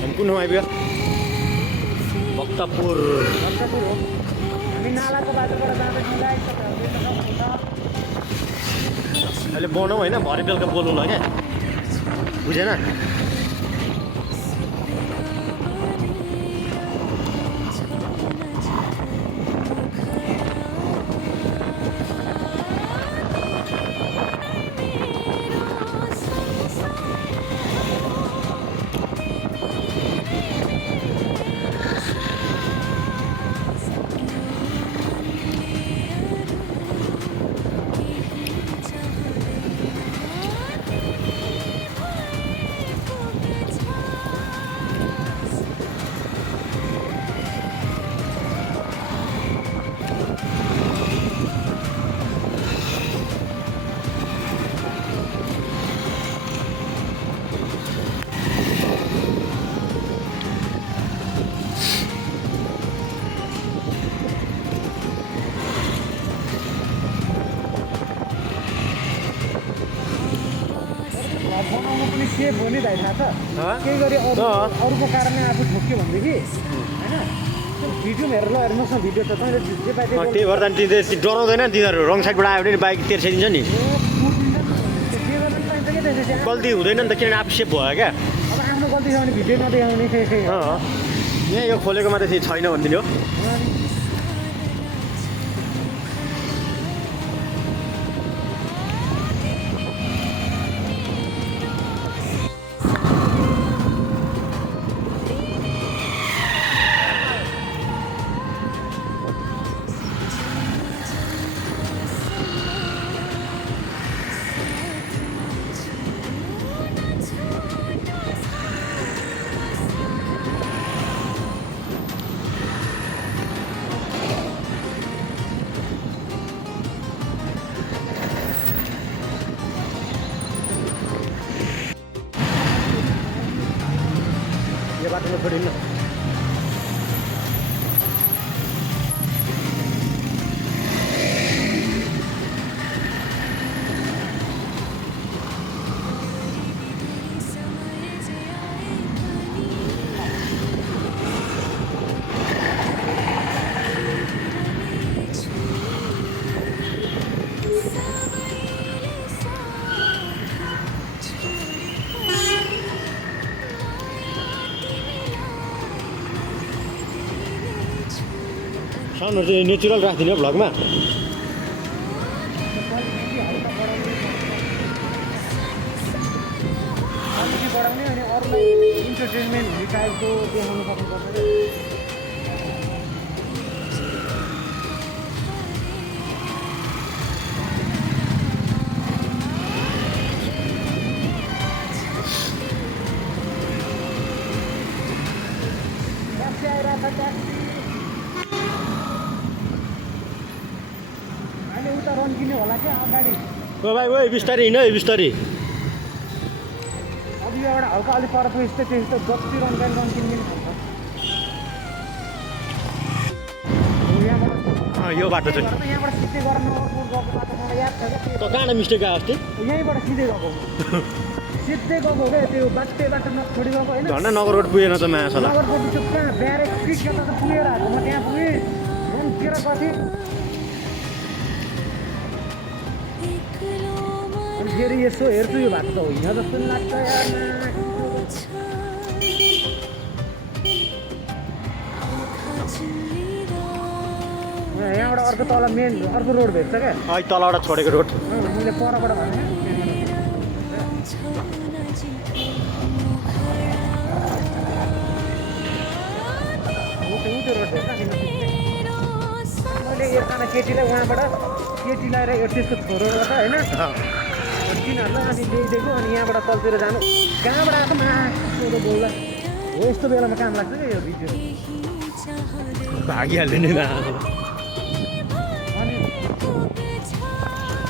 हामी कुन ठाउँ आइपुग्यो भक्तपुर हो हामी नालाको बाटोबाट जाँदा अहिले बनाऊ होइन भरे बेलुका बोल्नु ल क्या बुझेन बनाउनु पनि सेफ हो नि भाइ थाहा छ केही गरी अरूको कारणले आफू ठोक्यो भनेदेखि होइन भिडियो हेरेर हेर्नुहोस् न भिडियो त तैँले जे पाइ त्यही भएर त डराउँदैन तिनीहरू रङ साइडबाट आयो भने बाइक तेर्साइदिन्छ नि गल्ती हुँदैन नि त किनभने आफू सेफ भयो क्या अब आफ्नो गल्ती छ भने भिडियो नदेखाउने यहाँ यो खोलेको मात्रै छैन भनिदिने हो यो बाटोमा छोडिन्न साउन्डहरू चाहिँ नेचुरल राखिदिनु भ्लगमा बढाउने अनि अरूलाई इन्टरटेनमेन्ट हुने टाइपको देखाउनु सक्नुपर्छ अहिले उता रन किन्ने होला क्या अगाडि ओ भाइ ओ बिस्तारै हिँड है बिस्तारै अब यो एउटा हल्का अलिक पर त्यस्तो त्यस्तो जति रन किन्ने यो बाटो चाहिँ यहाँबाट सिधै गरेर नगरपुर गएको बाटो मलाई याद छ क्या त कहाँबाट मिस्टेक आयो अस्ति यहीँबाट सिधै गएको सिधै गएको क्या त्यो बाटो नछोडी गएको होइन झन्डा नगर रोड पुगेन त मायासला नगरकोट त्यो कहाँ ब्यारेक फिटमा त पुगेर आएको म त्यहाँ पुगेँ रङतिर गर्थेँ अनि फेरि यसो हेर्छु यो बाटो त होइन जस्तो नि लाग्छ यहाँबाट अर्को तल मेन अर्को रोड भेट्छ क्या अहिले तलबाट छोडेको रोड मैले परबाट भने रोड भेट्छ मैले एकजना केटीलाई उहाँबाट केटी लगाएर त्यसको छोरोबाट होइन तिनीहरूलाई अनि ल्याइदिएको अनि यहाँबाट तलतिर जानु कहाँबाट आएको मासु बोल्दा हो यस्तो बेलामा काम लाग्छ क्या यो भिडियो भागिहाल्यो नि अनि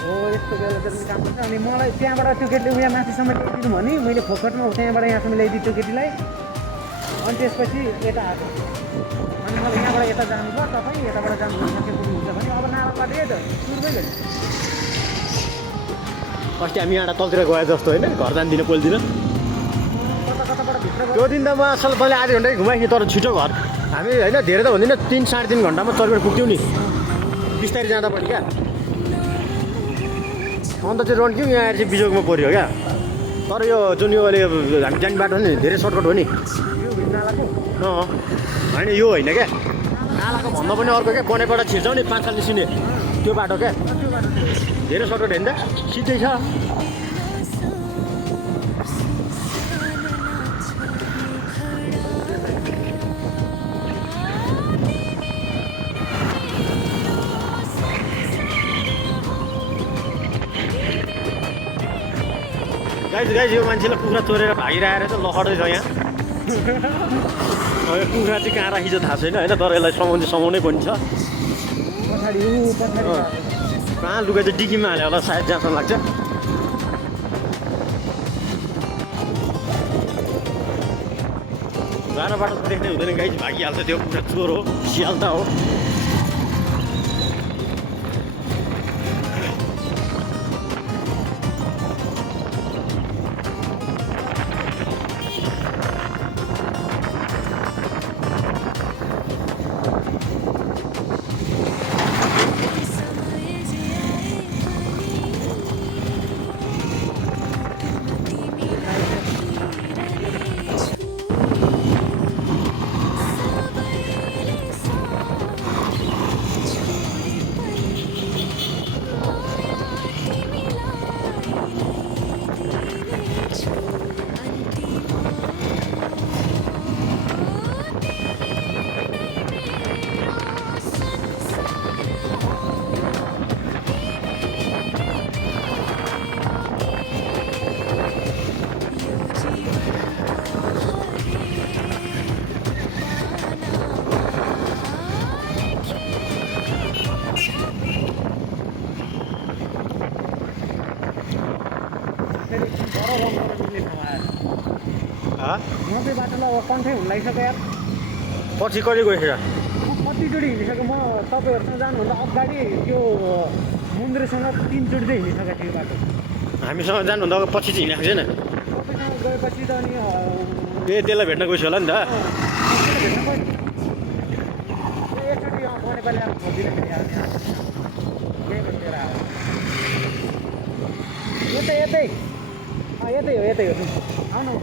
हो यस्तो बेला चाहिँ काम लाग्छ अनि मलाई त्यहाँबाट त्यो केटीले उहाँ माथिसम्म ल्याइदिनु भने मैले फोकटमा त्यहाँबाट यहाँसम्म ल्याइदिएँ त्यो केटीलाई अनि त्यसपछि यता आएको अनि मलाई यहाँबाट यता जानुभयो तपाईँ यताबाट जानुभयो हुन्छ भने अब नालाबाट त सुरुमै अस्ति हामी यहाँ तलतिर गए जस्तो होइन घर जान्दिनँ पोल्दिनँ कताबाट भित्र त्यो दिन त म असल मैले आधी घन्टा घुमाएँ तर छिटो घर हामी होइन धेरै त भन्दिनँ 3-3.5 घन्टामा चर्केर पुग्थ्यौँ नि बिस्तारै जाँदा पनि क्या अन्त चाहिँ रन्क्यौँ यहाँ आएर चाहिँ बिजोगमा पऱ्यो क्या तर यो जुन यो अहिले हामी जाने बाटो नि धेरै सर्टकट हो नि यो नालाको होइन यो होइन क्या नालाको भन्दा पनि अर्को क्या बनाइबाट छिर्छौँ नि 5 साल निस्किने त्यो बाटो क्या धेरै सर्टकट होइन त सिधै छ गाइज यो मान्छेलाई कुखुरा चोरेर भागिरहेर चाहिँ लखड्दै छ यहाँ यो कुखुरा चाहिँ कहाँ राखिन्छ थाहा छैन होइन तर यसलाई समाउनै पनि छ कहाँ लुगा चाहिँ डिकीमा हाल्यो होला सायद जहाँसम्म लाग्छ जान बाटो देख्नै हुँदैन गाइज भागिहाल्छ त्यो कुखुरा चोर हो सियाल्दा हो नब्बे बाटोलाई अब कन्ठै हुन लागिसक्यो यार पछि कहिले गइसक्यो कतिचोटि हिँडिसक्यो म तपाईँहरूसँग जानुभन्दा अगाडि त्यो मन्दिरसँग 3 चोटि चाहिँ हिँडिसकेको थियो बाटो हामीसँग जानुभन्दा पछि चाहिँ हिँडेको छैन तपाईँसँग गएपछि त अनि त्यसलाई भेट्न गइसक्यो होला नि त एकचोटि नेपाली आएको खोजिदिँदाखेरि यतै यतै हो आउनु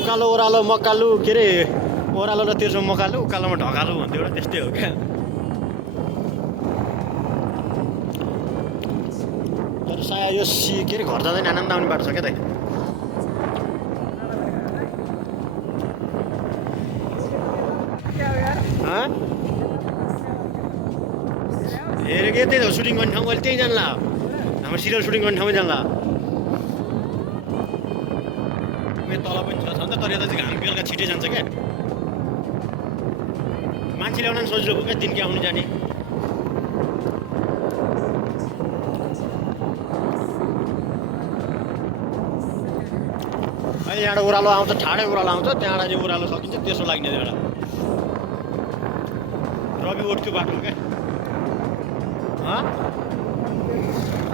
उकालो ओह्रालो मकालु के अरे ओह्रालो र तेर्सो मकालु उकालोमा ढकालु भन्थ्यो एउटा त्यस्तै हो क्या तर सायद यो के अरे घर जाँदैन आनन्द आउने बाटो छ क्या त हेरेको यतै हो सुटिङ गर्ने ठाउँ अहिले त्यहीँ जान्ला हाम्रो सिरियल सुटिङ गर्ने ठाउँमै जान्ला तल पनि छ नि त तर यता चाहिँ घाम बेलुका छिटै जान्छ क्या मान्छे ल्याउन पनि सजिलो भयो क्या दिनकै आउनु जाने अहिले यहाँबाट ओह्रालो आउँछ ठाडै ओह्रालो आउँछ त्यहाँबाट चाहिँ ओह्रालो सकिन्छ त्यसो लाग्ने एउटा रवि ओठ्थ्यो बाटो क्या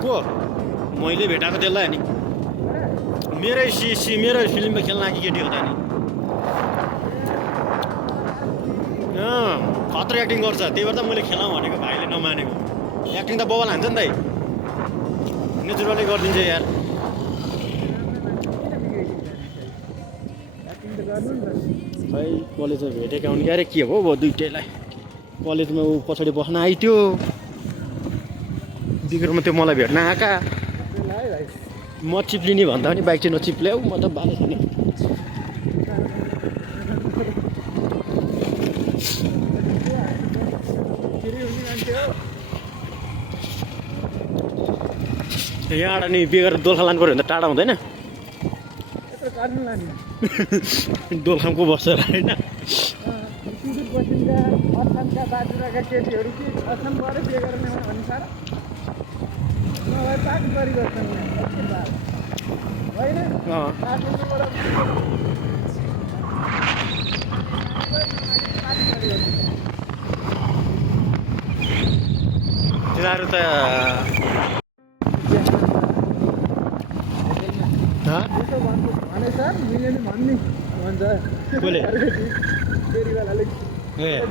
को मैले भेटाएको त्यसलाई नि मेरै मेरो फिल्ममा खेल्न आएको केटी हो त नि खतरा एक्टिङ गर्छ त्यही भएर त मैले खेलाउँ भनेको भाइले नमानेको एक्टिङ त बबल हान्छ नि दाइ नेचुरली गरिदिन्छ यार खै कलेजमा भेटेको आउने क्यारे के हो दुइटैलाई कलेजमा ऊ पछाडि बस्न आइथ्यो बिग्रोमा त्यो मलाई भेट्न आएका म चिप्लिने भन्दा पनि बाइक चाहिँ नचिप्ल्याऊ म त बाले छ नि यहाँबाट नि बिहे गरेर दोलखा लानु पऱ्यो भने त टाढा हुँदैन दोलखामको बस्छ होइन तिनीहरू त कसले ए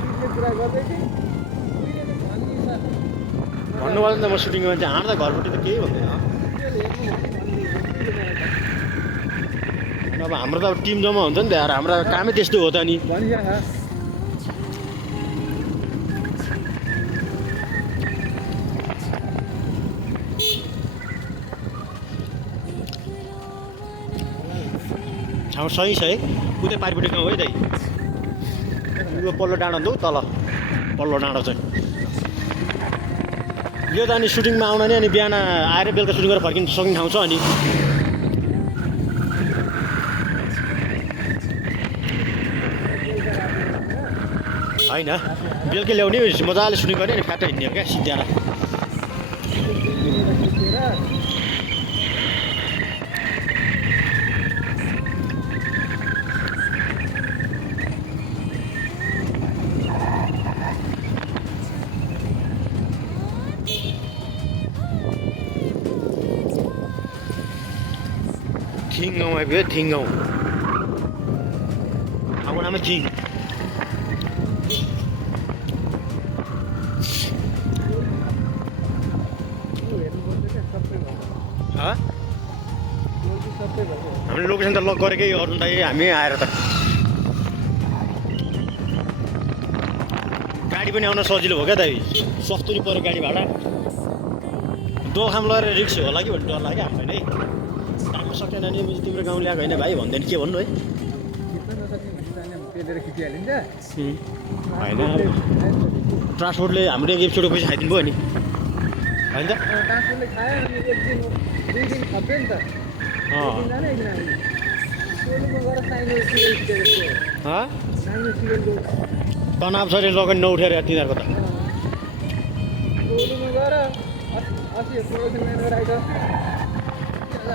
भन्नुभयो नि त म सुटिङमा चाहिँ हाँड्दा घरपट्टि त केही भन्दैन अब हाम्रो त अब टिम जम्मा हुन्छ नि त यार हाम्रो कामै त्यस्तो हो त नि ठाउँ सही छ है उतै पारिपट्टि गाउँ है दाइ यो पल्लो डाँडो अन्त तल पल्लो डाँडो चाहिँ यो त अनि सुटिङमा आउन नि अनि बिहान आएर बेलुका सुटिङ गरेर फर्किन सक्ने ठाउँ छ अनि होइन बेलुकै ल्याउने मजाले सुटिङ गर्ने अनि फ्याट हिँड्ने क्या सिद्ध्याएर थिङ गाउँ आइपुग्यो थिङ गाउँ अब नाम थिङ हामीले लोकेसन त लक गरेकै गर्नु त हामी आएर त गाडी पनि आउन सजिलो हो क्या दाइ सस्तो नि पऱ्यो गाडी भाडा दोखाम लगेर रिक्स होला कि भन्ने डर लाग्यो हामीलाई नै टाइममा सकेन नि तिम्रो गाउँ ल्याएको होइन भाइ भन्दैन के भन्नु है होइन ट्रान्सपोर्टले हाम्रो एक एपिसोडको पैसा खाइदिनु भयो नि होइन तनाव छ अरे लगन नउठेर तिनीहरूको त एक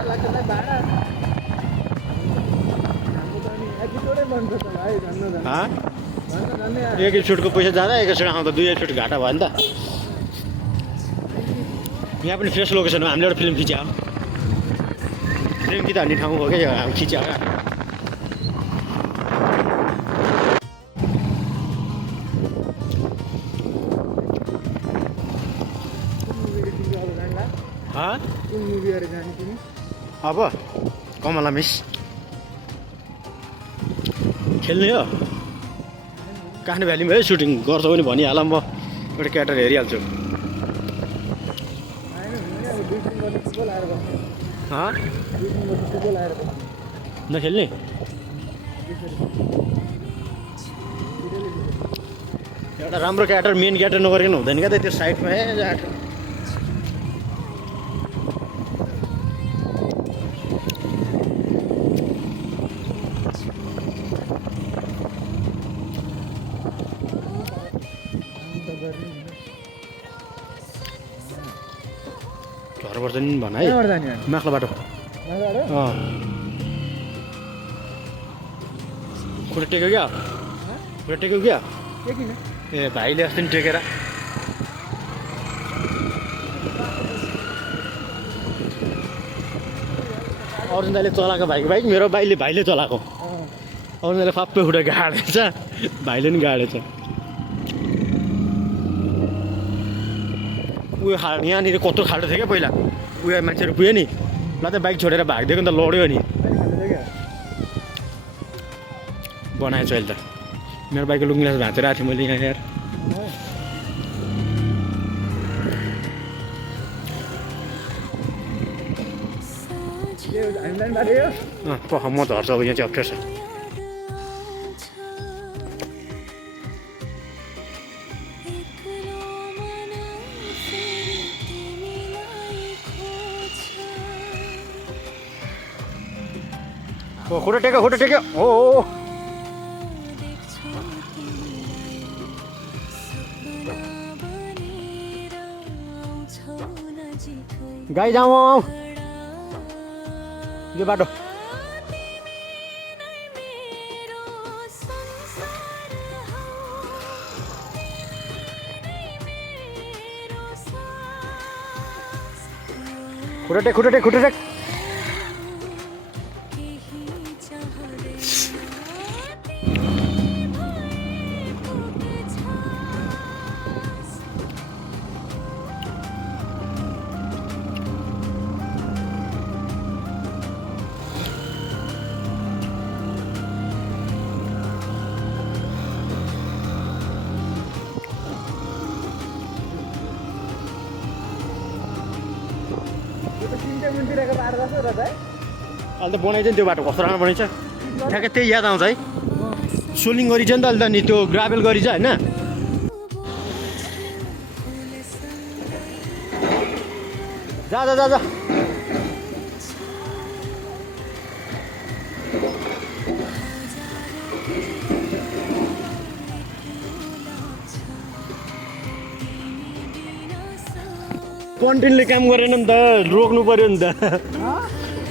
एपिसोडको पैसा जाँदा एक एपिसोड आउँदा दुई एपिसोड घाटा भयो नि त यहाँ पनि फ्रेस लोकेसन हो हामीले एउटा फिल्म खिच्यो फिल्म कि त भन्ने ठाउँ हो क्या हामी खिच्यो अब कमला मिस खेल्ने हो काठमाडौँ भ्यालीमा है सुटिङ गर्छ भने भनिहाल म एउटा क्याटर हेरिहाल्छु नखेल्ने एउटा राम्रो क्याटर मेन क्याटर नगरिकन हुँदैन क्या त त्यो साइडमा घरबाट नि भन है माख्ला बाटो खुट्टा टेक्यो क्या खुट्टा टेक्यो क्या ए भाइले अस्ति नि टेकेर अर्जुन दाइले चलाएको बाइक मेरो भाइले चलाएको अर्जुन दाइले फाप्पै खुट्टा गाडेछ भाइले नि गाडेछ उयो यहाँनिर कत्रो खाल्डो थियो क्या पहिला उयो मान्छेहरू पुग्यो नि ल त बाइक छोडेर भागिदिएको नि त लड्यो नि बनाएछु अहिले त मेरो बाइकको लुकिङ ग्लास भाँचेर आएको थिएँ मैले यहाँ यार म झर्छ अब यहाँ चाहिँ अप्ठ्यारो छ खुट्टा टेक्यो हो गाई जाउँ यो बाटो खुट्टा टेक अहिले त बनाइन्छ नि त्यो बाटो कस्तो राम्रो बनाइन्छ ठ्याक्कै त्यही याद आउँछ है सोलिङ गरिन्छ नि त अहिले त नि त्यो ग्राभेल गरिन्छ होइन जा कन्टेन्टले काम गरेन नि त रोक्नु पर्यो नि त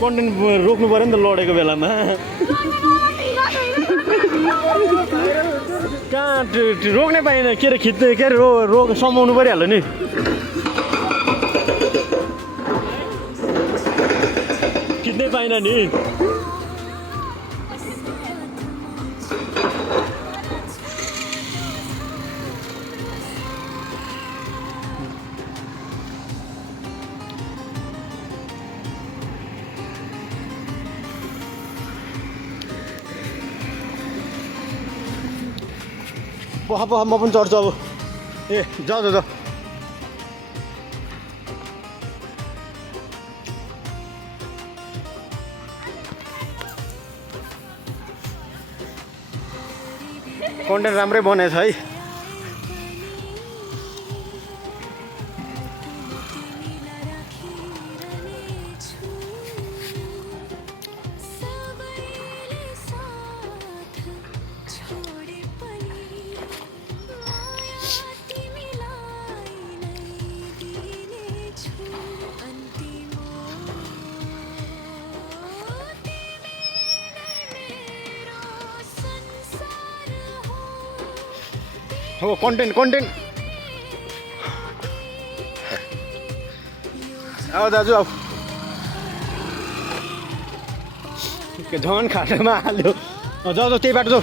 कन्टेन्ट रोक्नु पर्यो नि त लडेको बेलामा कहाँ रोक्नै पाएन के अरे खिच्ने के अरे रोक समाउनु परिहाल्यो नि खिच्नै पाएन नि पख म पनि चढ्छु अब ए जाऊ कन्टेन्ट राम्रै बनेछ है हो कन्टेन्ट आऊ दाजु आऊ झन् खाटामा हाल्यो जाऊ त्यही बाटो जाऊ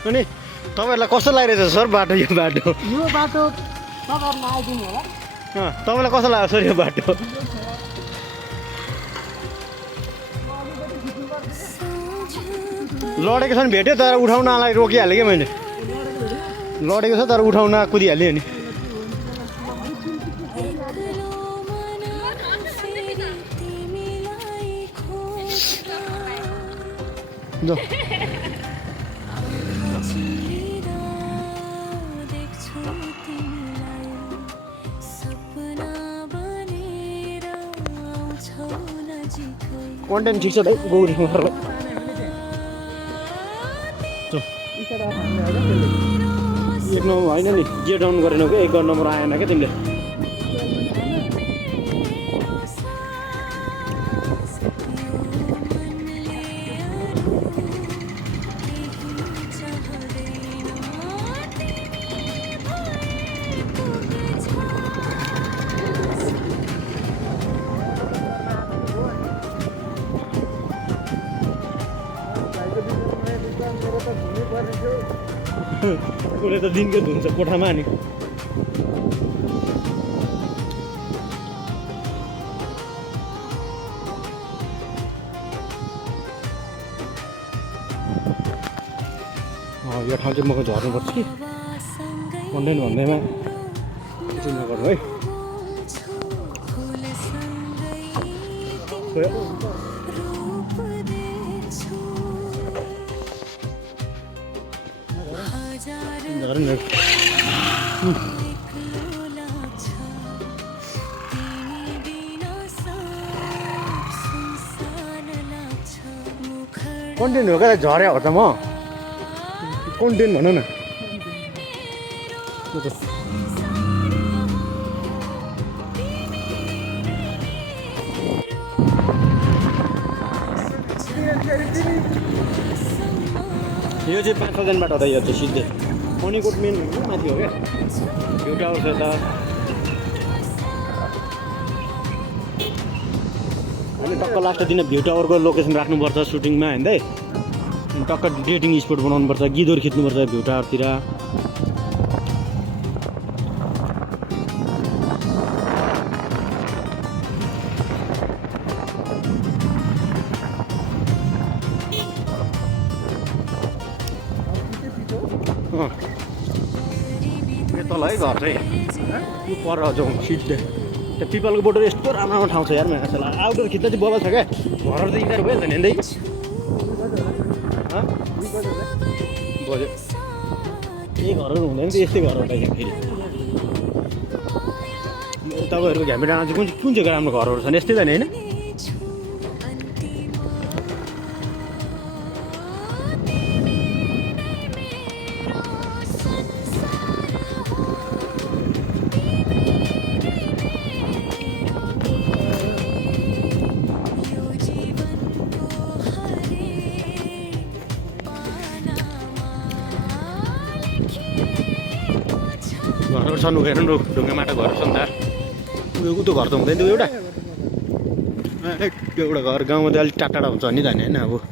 अनि तपाईँहरूलाई कस्तो लागिरहेछ सर बाटो यो बाटो तपाईँहरूलाई आइदिनु होला तपाईँलाई कस्तो लाग्यो सर यो बाटो लडेको छ नि भेट्यो तर उठाउनलाई रोकिहालेँ क्या मैले लडेको छ तर उठाउन कुदिहालेँ नि कन्टेन्ट ठिक छ भाइ गौरी एक नम्बर होइन नि गियर डाउन गरेनौ क्या एक नम्बर आएन क्या तिमीले उसले त दिनकै धुन्छ कोठामा नि यो ठाउँ चाहिँ म झर्नुपर्छ कि कन्टेन्ट भन्दैमा चाहिँ नगर्नु है झर्नु कन्टेन्ट हो क्या झर्या हो त म कन्टेन्ट भन न यो चाहिँ 5,000 बाटो हो त यो चाहिँ सिधै मणिकोट मेन माथि हो क्या भ्यू टावर छ त अनि टक्क लास्ट दिन भ्यू टावरको लोकेसन राख्नुपर्छ सुटिङमा होइन टक्क डेटिङ स्पोट बनाउनुपर्छ गिदोर खिच्नुपर्छ भ्यू टावरतिर यो तल है घर चाहिँ यो पर जाउँ सिधै त्यो पिपलको बोटो यस्तो राम्रो ठाउँ छ यार माछा आउटडोर खिच्दा चाहिँ बबल छ क्या घरहरू चाहिँ इन्टार भइहाल्छ नि हेर्दै बज्यो यही घरहरू हुँदैन त यस्तै घर होला यहाँ फेरि तपाईँहरूको घ्यामे डाँडा चाहिँ कुन चाहिँ राम्रो घरहरू छन् यस्तै त नि होइन घरहरू छन् उखेर ढुङ्गा माटो घर छ नि त उतो घर त हुँदैन त्यो एउटा घर गाउँमा त अलिक टाढा टाढा हुन्छ नि त होइन अब